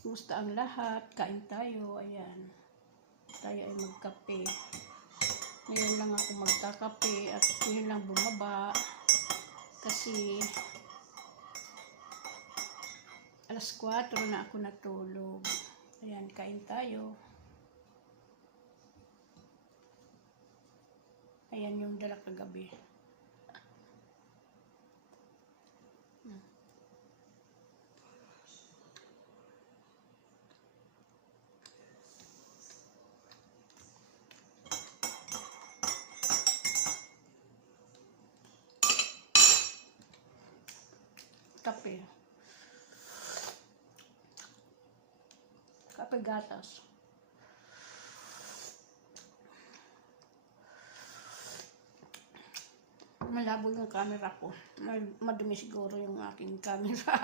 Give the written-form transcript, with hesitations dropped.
Kumusta ang lahat? Kain tayo. Ayan. Tayo ay magkape. Ngayon lang ako magkakape at ngayon lang bumaba. Kasi alas 4 na ako natulog. Ayan, kain tayo. Ayan yung dala kagabi. Kape. Kape gatas. Malabo yung camera ko. Madumi siguro yung aking camera.